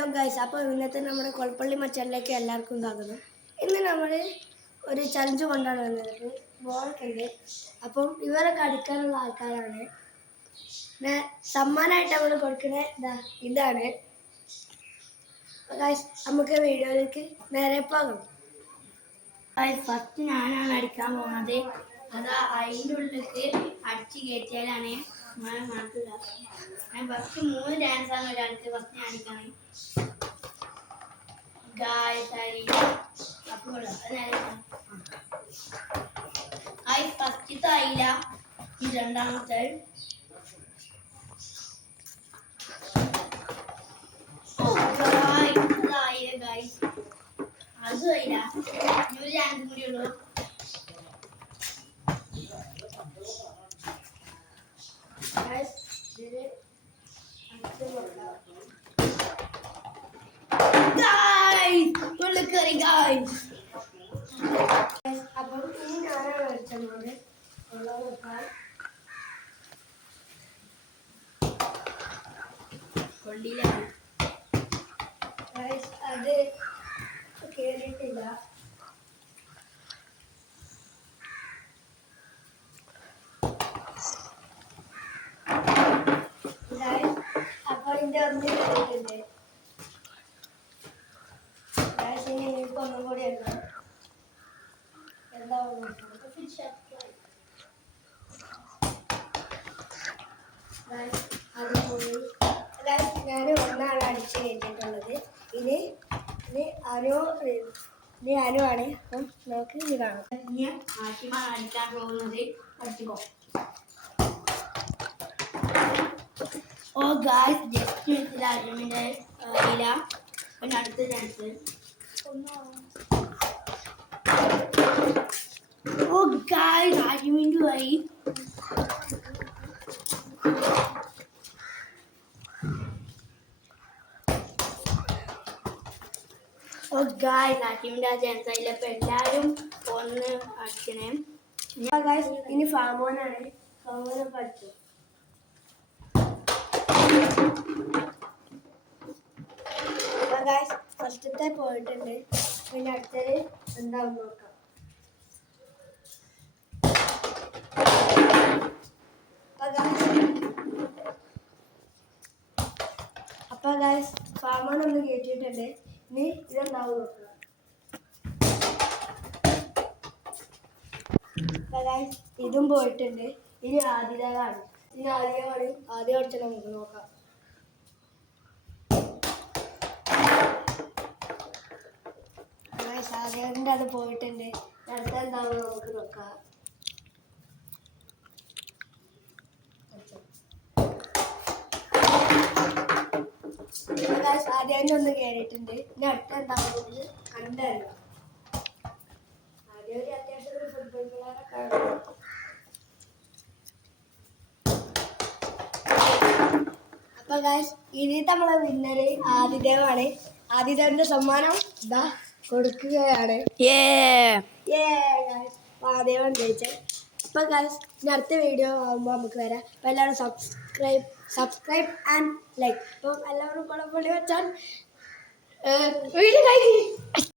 Hello guys, അപ്പോൾ ഇന്നത്തെ നമ്മുടെ കൊളപ്പള്ളി മച്ചാനിലേക്ക് എല്ലാവർക്കും സ്വാഗതം. ഇന്ന് നമ്മൾ ഒരു ചലഞ്ച് കൊണ്ടാണ് വന്നത്. ബോളൊക്കെ ഉണ്ട്. അപ്പം ഇവരൊക്കെ അടിക്കാനുള്ള ആൾക്കാരാണ്. സമ്മാനമായിട്ട് നമ്മൾ കൊടുക്കുന്ന ഇതാണ്. ഗൈസ്, നമുക്ക് വീഡിയോയിലേക്ക് നേരെ പോകാം. ഗൈസ്, ഫസ്റ്റ് ഞാനാണ് അടിക്കാൻ പോകുന്നത്. അതാ അതിൻ്റെ ഉള്ളിലേക്ക് അടിച്ച് കയറ്റിയാലാണ് നടക്കുക. ഞാൻ ഫസ്റ്റ് 3 ഡാൻസാണ് ഒരാൾക്ക് ഫസ്റ്റ് ഞാൻ അടിക്കണം. ഫസ്റ്റത്തെ ആയില്ല, ഈ രണ്ടാമത്തെ അതും ആയില്ല. ഒരു ചാൻസ് കൂടി ഉള്ളൂ. അപ്പം ഇനി ഞാനാണ് അടിച്ചത്. അത് കേറിയിട്ടില്ല. അപ്പോൾ ഇതിൻ്റെ ഒന്ന് കേട്ടിട്ടുണ്ട്. ഒന്നും കൂടി ഉണ്ട്. എന്താ അത് പോയി. ഞാൻ ഒന്നാണ് അടിച്ച് കഴിഞ്ഞിട്ടുള്ളത്. ഇനി അനുവാണ്. അപ്പം നമുക്ക് ഇത് കാണാം. ഇനി ആഷിമാണ് അടിക്കാൻ പോകുന്നത്. അടിച്ചോ. ഓ ഗായ്സ്, ജസ്റ്റ് മിനിറ്റിൽ അരുമിൻ്റെ ഇല. പിന്നെ അടുത്ത ചാൻസ്. ഓ ഗായ്സ്, അരുമിൻ്റെ ആയി. ഓ ഗായ്സ്, അരുമിൻ്റെ ആ ചാൻസ് ആയില്ല. അപ്പം എല്ലാവരും ഒന്ന് അടിക്കണേ. ഗായ്സ്, ഇനി ഫാമോനാണ്. ഫാമോനെ പഠിച്ചു. ഗായ്സ്, ഫസ്റ്റത്തെ പോയിട്ടുണ്ട്. പിന്നെ അടുത്തത് എന്താണെന്ന് നോക്കാം. അപ്പൊ ഗായ്സ്, ഫാമോനൊന്ന് കേട്ടിട്ടുണ്ട്. ഇനി ഇതെന്താവും നോക്കുക. അപ്പൊ ഗായ്സ്, ഇതും പോയിട്ടുണ്ട്. ഇനി ആദ്യമാണ്. ആദ്യം അടിച്ച് നമുക്ക് നോക്കാം. സാധനൻ്റെ അത് പോയിട്ടുണ്ട്. അടുത്ത എന്താവും നമുക്ക് നോക്കാം. ആദ്യം ഒന്ന് കയറിയിട്ടുണ്ട്. ഇനി അടുത്ത എന്താവും കണ്ടറിയാം. ആദ്യം ഒരു അത്യാവശ്യം ഫുട്ബോൾ പ്ലെയറൊക്കെ. അപ്പൊ ഗായ്സ്, ഇനി നമ്മളെ വിന്നർ ആദിദേവാണ്. ആദിദേവിന്റെ സമ്മാനം ഇതാ കൊടുക്കുകയാണ്. ആദിദേവൻ ജയിച്ചത്. അപ്പൊ ഗായ്സ്, ഇനി അടുത്ത വീഡിയോ ആകുമ്പോൾ നമുക്ക് വരാം. അപ്പൊ എല്ലാവരും സബ്സ്ക്രൈബ് ആൻഡ് ലൈക്ക്. അപ്പം എല്ലാവരും കൊളപ്പള്ളി മച്ചാൻ വീഡിയോ